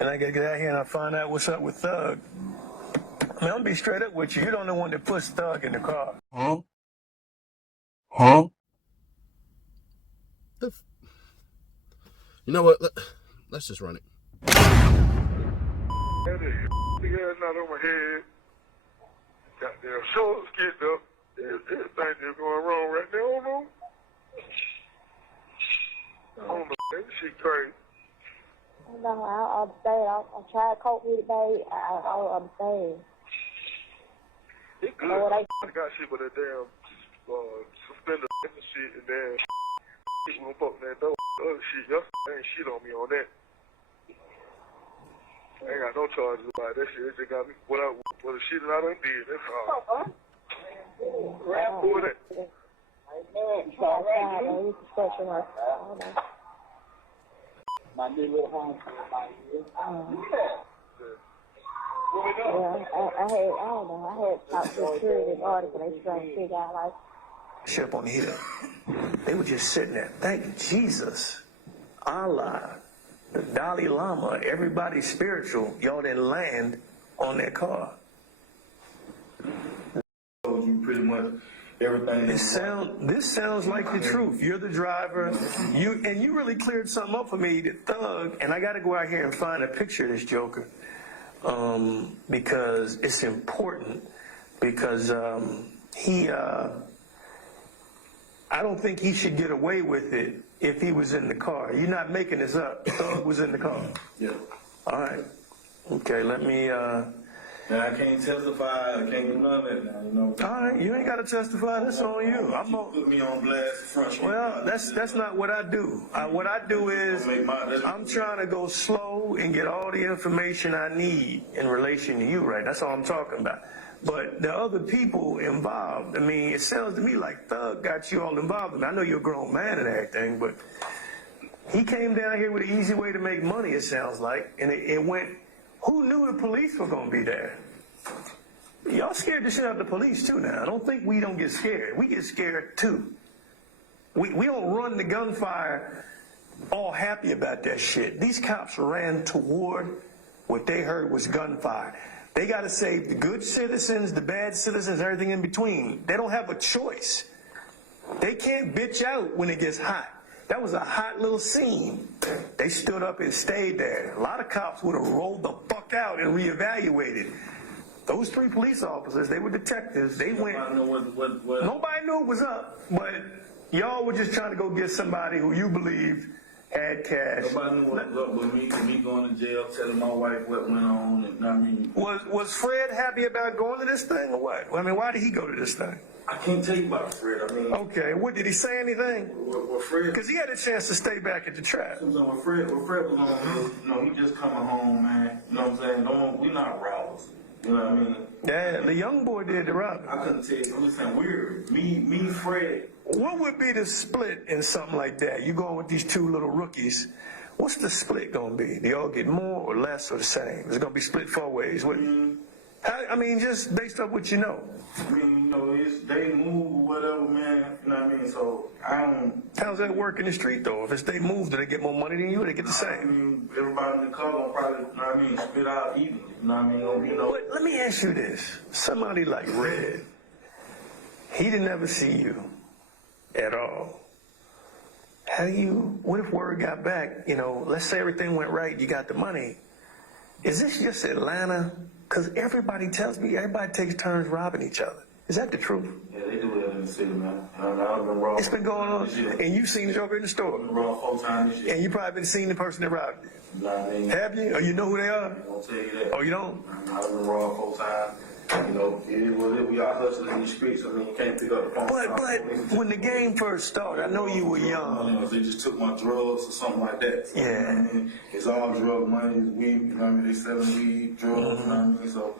and I gotta get out here and I find out what's up with Thug. I mean, I'm gonna be straight up with you. You don't know one that puts Thug in the car. Huh? You know what? Let's just run it. That is big ass not on my head. Goddamn shoulders kicked up. Everything that's going wrong right now. I don't know. I don't know. That shit crazy. No, I understand. I try to cope with it, babe. I understand. It's good. I got shit with that damn suspender and shit, and then shit gonna fuck that door. Other shit, y'all ain't shit on me on that. I ain't got no charges about that shit. It just got me what the shit that I done did. That's all. Who was that? My new little home for about a year. I had talked to security guard, but they trying to figure out like. Shit up on the hill. They were just sitting there. Thank Jesus, Allah, the Dalai Lama, everybody spiritual. Y'all didn't land on their car. You pretty much everything. This sounds like the truth. You're the driver. You really cleared something up for me, the Thug, and I got to go out here and find a picture of this joker because it's important. Because I don't think he should get away with it if he was in the car. You're not making this up. Thug was in the car. Yeah. All right. Okay. Let me. Now, I can't testify. I can't do none of that now, you know. All right, you ain't got to testify. That's on you. Put me on blast front street. Well, that's not what I do. What I do is I'm trying to go slow and get all the information I need in relation to you, right? That's all I'm talking about. But the other people involved, I mean, it sounds to me like Thug got you all involved. I know you're a grown man and everything, but he came down here with an easy way to make money, it sounds like, and it went. Who knew the police were going to be there? Y'all scared the shit out of the police, too, now. I don't think we don't get scared. We get scared, too. We don't run the gunfire all happy about that shit. These cops ran toward what they heard was gunfire. They got to save the good citizens, the bad citizens, everything in between. They don't have a choice. They can't bitch out when it gets hot. That was a hot little scene. They stood up and stayed there. A lot of cops would have rolled the fuck out and reevaluated. Those 3 police officers, they were detectives. They went. Nobody knew what was up, but y'all were just trying to go get somebody who you believed had cash. Nobody knew what was up with me going to jail, telling my wife what went on. And I mean, was Fred happy about going to this thing or what? I mean, why did he go to this thing? I can't tell you about Fred. I mean, okay, what did he say anything? With Fred, because he had a chance to stay back at the trap. With Fred was on, you know, he just coming home, man. You know what I'm saying? We not robbers. You know what I mean? Yeah, the young boy did the robbing. I couldn't tell you. I'm just saying, weird. Me, Fred. What would be the split in something like that? You going with these 2 little rookies. What's the split going to be? Do y'all get more or less or the same? Is it going to be split 4 ways? What? I mean, just based on what you know. I mean, you know, they move or whatever, man. You know what I mean? So, I don't. How's that work in the street, though? If it's they move, do they get more money than you or they get the same? I mean, everybody in the car gonna probably, you know what I mean, spit out evenly. You know what I mean? You know. But let me ask you this. Somebody like Red, he didn't ever see you at all. What if word got back, you know, let's say everything went right, you got the money. Is this just Atlanta? Because everybody tells me, everybody takes turns robbing each other. Is that the truth? Yeah, they do that in the city, man. I've been robbed. It's been going on, and you've seen it over in the store. I've been robbed 4 times this year. And you probably been seeing the person that robbed you. You know what I mean? Have you? Or you know who they are? I won't tell you that. Oh, you don't? I've been robbed 4 times. You know, we are hustling in the streets, and then you can't pick up the phone. But when the game first started, I know you were young. They just took my drugs or something like that. Yeah. You know what I mean? It's all drug money, it's weed, you know what I mean? They selling weed, drugs, you know what I mean? So,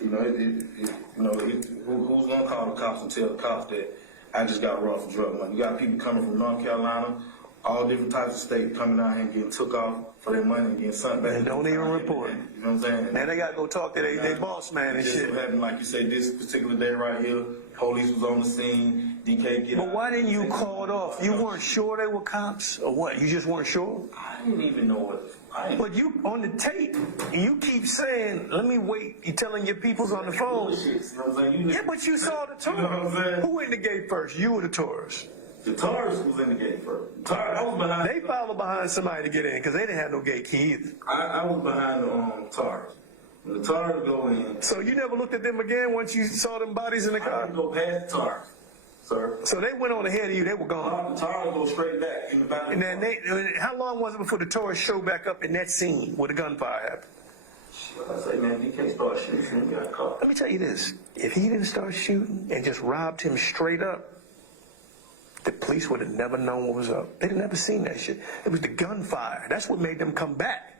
you know, who's gonna call the cops and tell the cops that I just got robbed for drug money? You got people coming from North Carolina, all different types of states coming out here and getting took off for their money and getting sent back. And don't even report it. You know what I'm saying? Now they gotta go talk to their boss man and Just shit. so happened, like you said, this particular day right here, police was on the scene, DK get But out. why didn't you call it off? You weren't sure they were cops or what? You just weren't sure? I didn't even know what. But you, on the tape, you keep saying, let me wait. You're telling your peoples on the phone. Bullshit, you know what I'm saying? Yeah, but you saw the You know what I'm tour. saying? Who in the gate first, you or the tourists? The tourist was in the gate first. I was behind. They followed behind somebody to get in because they didn't have no gate key either. I was behind the Taurus. When the Taurus go in, So you never looked at them again once you saw them bodies in the I car? didn't go past the Taurus, sir. So they went on ahead of you, they were gone. The Taurus go straight back in the back. And then how long was it before the tourists showed back up in that scene where the gunfire happened? I say, man, you can't start shooting. You got caught. Let me tell you this. If he didn't start shooting and just robbed him straight up, the police would have never known what was up. They'd have never seen that shit. It was the gunfire. That's what made them come back.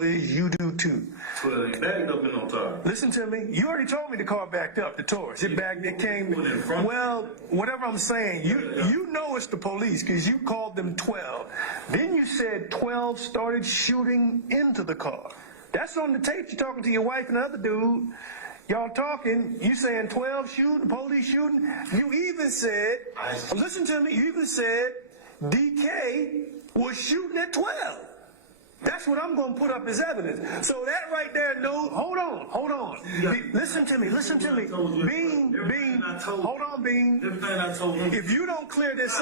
You do too. So they backed up in no Taurus. Listen to me. You already told me the car backed up, the Taurus. It backed, it came. Well, whatever I'm saying, you know it's the police because you called them 12. Then you said 12 started shooting into the car. That's on the tape. You're talking to your wife and the other dude. Y'all talking, you saying 12 shooting, police shooting. You even said, listen to me, you even said DK was shooting at 12. That's what I'm going to put up as evidence. So that right there, no, hold on. Listen to me. Bean, hold on, Bean. Everything I told you. If you don't clear this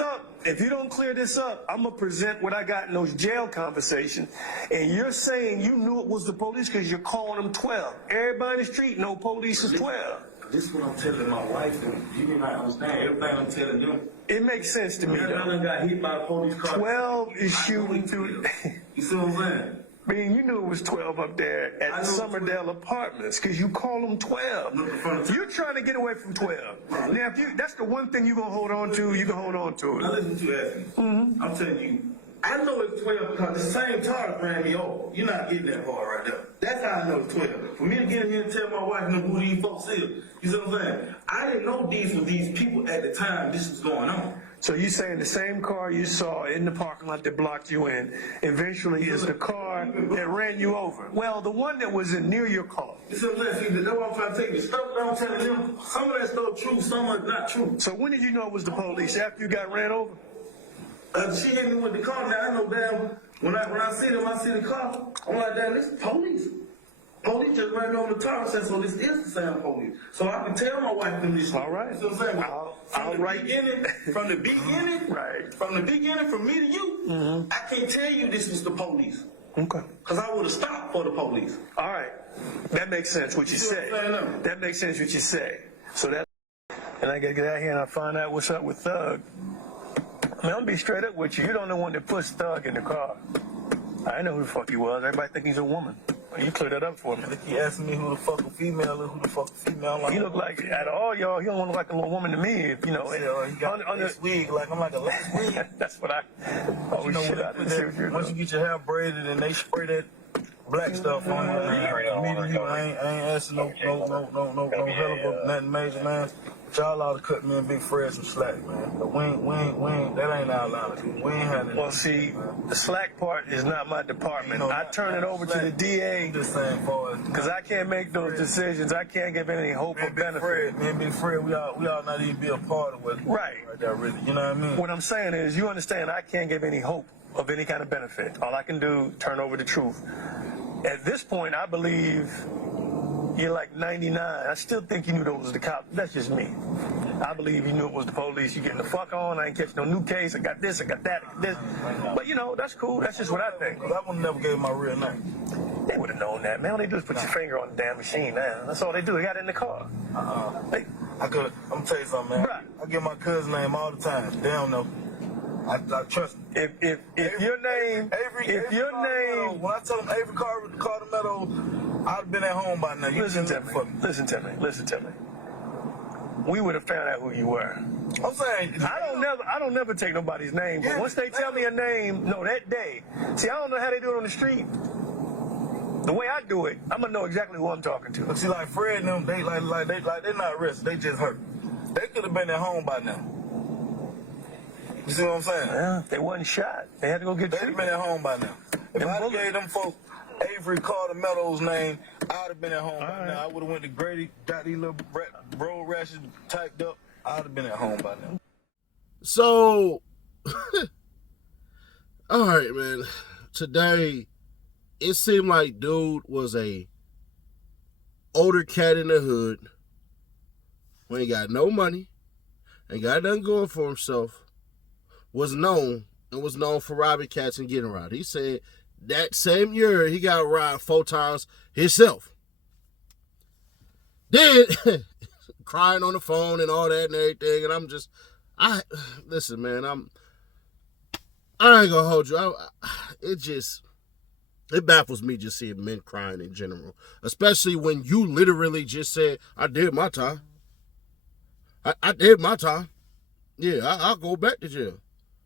up, I'm going to present what I got in those jail conversations. And you're saying you knew it was the police because you're calling them 12. Everybody in the street know police is 12. This is what I'm telling my wife, and you did not understand everything I'm telling them. It makes sense to me, My though. brother got hit by a police car. 12 is shooting through. You see what I'm saying? Man, you knew it was 12 up there at the Summerdale Apartments because you call them 12. You're trying to get away from 12. Now, if that's the one thing you're going to hold on to, you can hold on to Now it. listen to you asking. I'm telling you, I know it's 12 because the same Taurus ran me over. You're not getting that far right there. That's how I know it's 12. For me to get in here and tell my wife who these folks is, you see what I'm saying? I didn't know these were these people at the time this was going on. So you're saying the same car you saw in the parking lot that blocked you in eventually is the car that ran you over? Well, the one that was near your car. You see what I'm saying? See, that's what I'm trying to tell you. The stuff that I'm telling them, some of that stuff true, some of it not true. So when did you know it was the police? After you got ran over? She hit me with the car. Now I know damn. When I see them, I see the car. I'm like, damn, this is police. Police just ran over the Taurus, so this is the same police. So I can tell my wife them this. All right. You see what I'm saying? I'll write. From the beginning, Right. From the beginning, from me to you, I can't tell you this was the police. Okay. Because I would have stopped for the police. All right. That makes sense what you See what I'm say. saying now? That makes sense what you say. So that, and I gotta get out here and I find out what's up with Thug. I mean, I'm gonna be straight up with you. You don't know when to push Thug in the car. I know who the fuck he was. Everybody think he's a woman. You clear that up for me. He asking me who the fuck a female is, who the fuck a female. Like, He look like, out of all y'all, he don't look like a little woman to me. You know, he got this wig, like I'm like a lace wig. that's what I. Oh You know, shit! I didn't see what you're once you doing. get your hair braided and they spray that black stuff on you, immediately I ain't asking no hell of a nothing major, man. But y'all ought to cut me and Big Fred some slack, man. But we ain't, that ain't our line. We ain't had it. Well, see, the slack part is not my department. You know, I turn it over to the DA Just saying, for because I can't make those decisions. I can't give any hope or benefit. me and Big Fred, we all not even be a part of it. Right. Right there, really. You know what I mean? What I'm saying is, you understand, I can't give any hope of any kind of benefit. All I can do, turn over the truth. At this point, I believe you're like 99. I still think you knew those was the cops. That's just me. I believe you knew it was the police. You getting the fuck on. I ain't catching no new case. I got this. I got that. I got this. But you know, that's cool. That's just what I think. Because I would never gave my real name. They would have known that, man. All they do is put your finger on the damn machine now. That's all they do. They got it in the car. They, I'm gonna tell you something, man. Right. I get my cousin name all the time. They don't know. I trust them. if your name, When I tell them Avery Carter Meadows, I'd have been at home by now. You listen to just me. look for me. Listen to me. We would have found out who you were. I'm saying, I don't never take nobody's name, but Yeah, once they tell me a name, no, that day. See, I don't know how they do it on the street. The way I do it, I'm gonna know exactly who I'm talking to. But see, like Fred and them, they're not arrested. They just hurt. They could have been at home by now. You see what I'm saying? Yeah, they wasn't shot. They had to go get They'd have been treatment. at home by now. If Them I bullets. gave them folks Avery Carter Meadows' name, I'd have been at home by right. now. I would have went to Grady, got these little road rashes typed up. I'd have been at home by now. So, all right, man. Today, it seemed like dude was a older cat in the hood who ain't got no money, ain't got nothing going for himself, was known for robbing cats and getting robbed. He said that same year he got robbed 4 times himself. Then crying on the phone and all that and everything, and listen, man, I ain't gonna hold you. It baffles me just seeing men crying in general, especially when you literally just said, "I did my time. I did my time. Yeah, I'll go back to jail.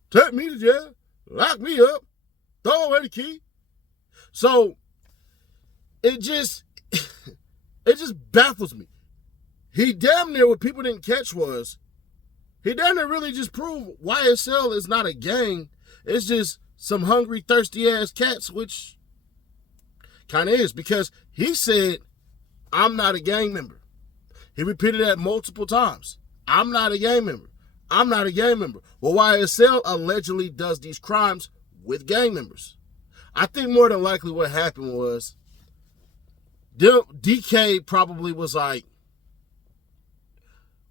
Take me to jail, lock me up, throw away the key." So it just baffles me. He damn near, what people didn't catch was, he damn near really just proved YSL is not a gang. It's just some hungry, thirsty ass cats, which kind of is, because he said, "I'm not a gang member." He repeated that multiple times. "I'm not a gang member. I'm not a gang member." Well, YSL allegedly does these crimes with gang members. I think more than likely what happened was DK probably was like,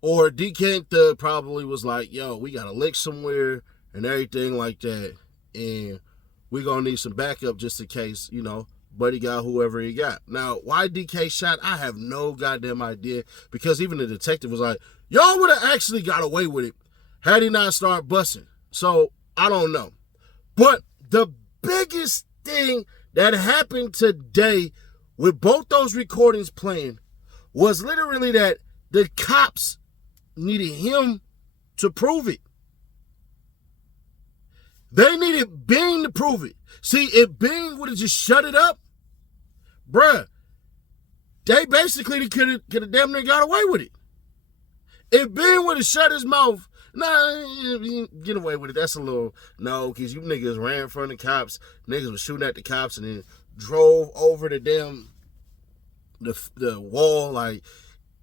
or DK and Thug probably was like, "Yo, we got a lick somewhere and everything like that, and we're going to need some backup just in case, Buddy got whoever he got." Now, why DK shot, I have no goddamn idea, because even the detective was like, y'all would have actually got away with it had he not started busting. So, I don't know. But the biggest thing that happened today with both those recordings playing was literally that the cops needed him to prove it. They needed Bing to prove it. See, if Bing would have just shut it up, bruh, they basically could have damn near got away with it. If Bing would have shut his mouth, get away with it. That's a little, no, because you niggas ran in front of the cops, niggas was shooting at the cops, and then drove over the damn, the wall, like,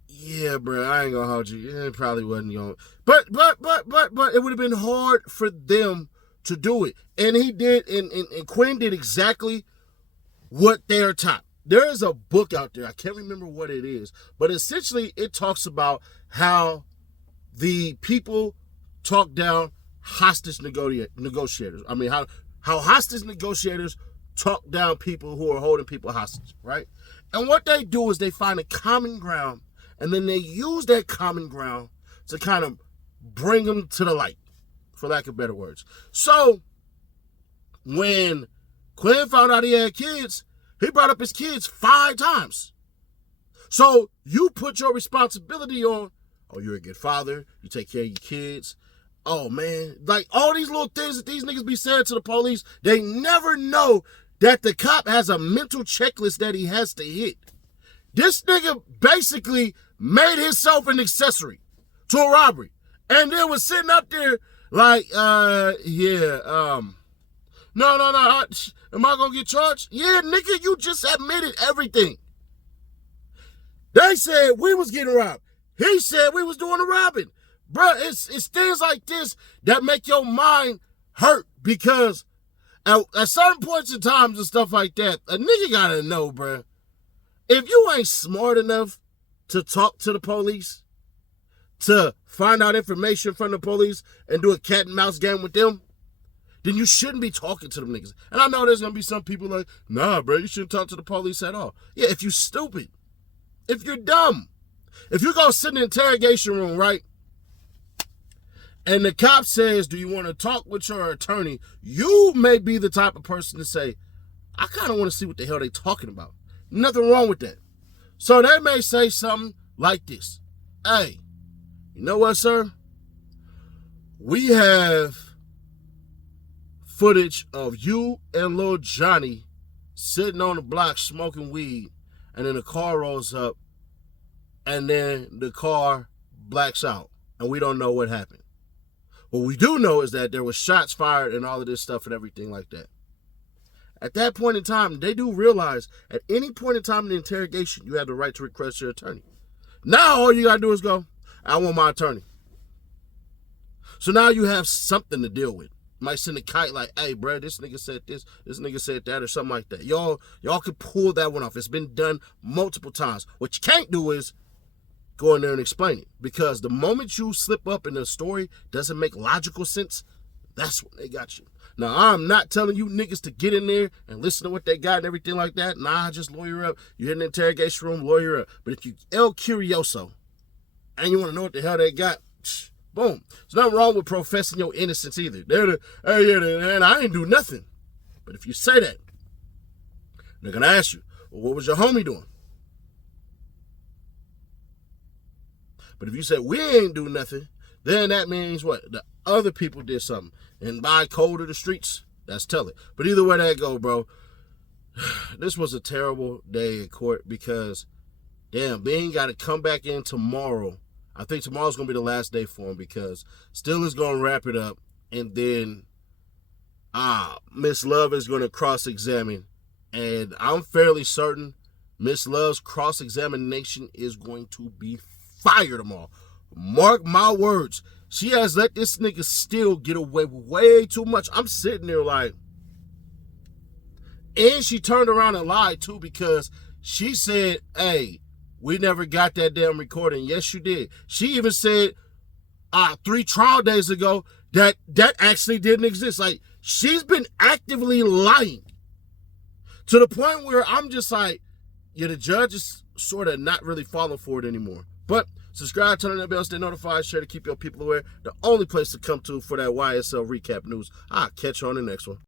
yeah, bro, I ain't gonna hold you. It probably wasn't going. But it would have been hard for them to do it. And he did, and Quinn did exactly what they're taught. There is a book out there, I can't remember what it is, but essentially it talks about how the people talk down hostage negotiators. I mean, how hostage negotiators talk down people who are holding people hostage, right? And what they do is they find a common ground, and then they use that common ground to kind of bring them to the light, for lack of better words. So, when Quinn found out he had kids, he brought up his kids 5 times. So, you put your responsibility on, oh, you're a good father, you take care of your kids. Oh, man, like all these little things that these niggas be saying to the police, they never know that the cop has a mental checklist that he has to hit. This nigga basically made himself an accessory to a robbery, and then was sitting up there like, no, am I gonna get charged? Yeah, nigga, you just admitted everything. They said we was getting robbed. He said we was doing the robbing. Bruh, it's things like this that make your mind hurt, because at certain points in times and stuff like that, a nigga gotta know, bruh. If you ain't smart enough to talk to the police, to find out information from the police and do a cat and mouse game with them, then you shouldn't be talking to them niggas. And I know there's gonna be some people like, nah, bro, you shouldn't talk to the police at all. Yeah, if you're stupid, if you're dumb, if you go sit in the interrogation room, right, and the cop says, do you want to talk with your attorney? You may be the type of person to say, I kind of want to see what the hell they talking about. Nothing wrong with that. So they may say something like this. Hey, you know what, sir? We have footage of you and Lil Johnny sitting on the block smoking weed, and then the car rolls up, and then the car blacks out, and we don't know what happened. What we do know is that there was shots fired and all of this stuff and everything like that. At that point in time, they do realize at any point in time in the interrogation, you have the right to request your attorney. Now all you got to do is go, I want my attorney. So now you have something to deal with. You might send a kite like, hey, bro, this nigga said this nigga said that, or something like that. Y'all could pull that one off. It's been done multiple times. What you can't do is go in there and explain it. Because the moment you slip up and the story doesn't make logical sense, that's when they got you. Now, I'm not telling you niggas to get in there and listen to what they got and everything like that. Nah, just lawyer up. You're in the interrogation room, lawyer up. But if you El Curioso and you want to know what the hell they got, boom. There's nothing wrong with professing your innocence either. And I ain't do nothing. But if you say that, they're going to ask you, well, what was your homie doing? But if you say, we ain't do nothing, then that means what? The other people did something. And by code of the streets, that's tell it. But either way that go, bro, this was a terrible day in court because, damn, Bean got to come back in tomorrow. I think tomorrow's going to be the last day for him because Still is going to wrap it up. And then Miss Love is going to cross-examine. And I'm fairly certain Miss Love's cross-examination is going to be fire tomorrow. Mark my words. She has let this nigga Still get away with way too much. I'm sitting there like, and she turned around and lied too because she said, hey, we never got that damn recording. Yes, you did. She even said 3 trial days ago that actually didn't exist. Like, she's been actively lying to the point where I'm just like, yeah, the judge is sort of not really falling for it anymore. But subscribe, turn on that bell, stay notified, share to keep your people aware. The only place to come to for that YSL recap news. I'll catch you on the next one.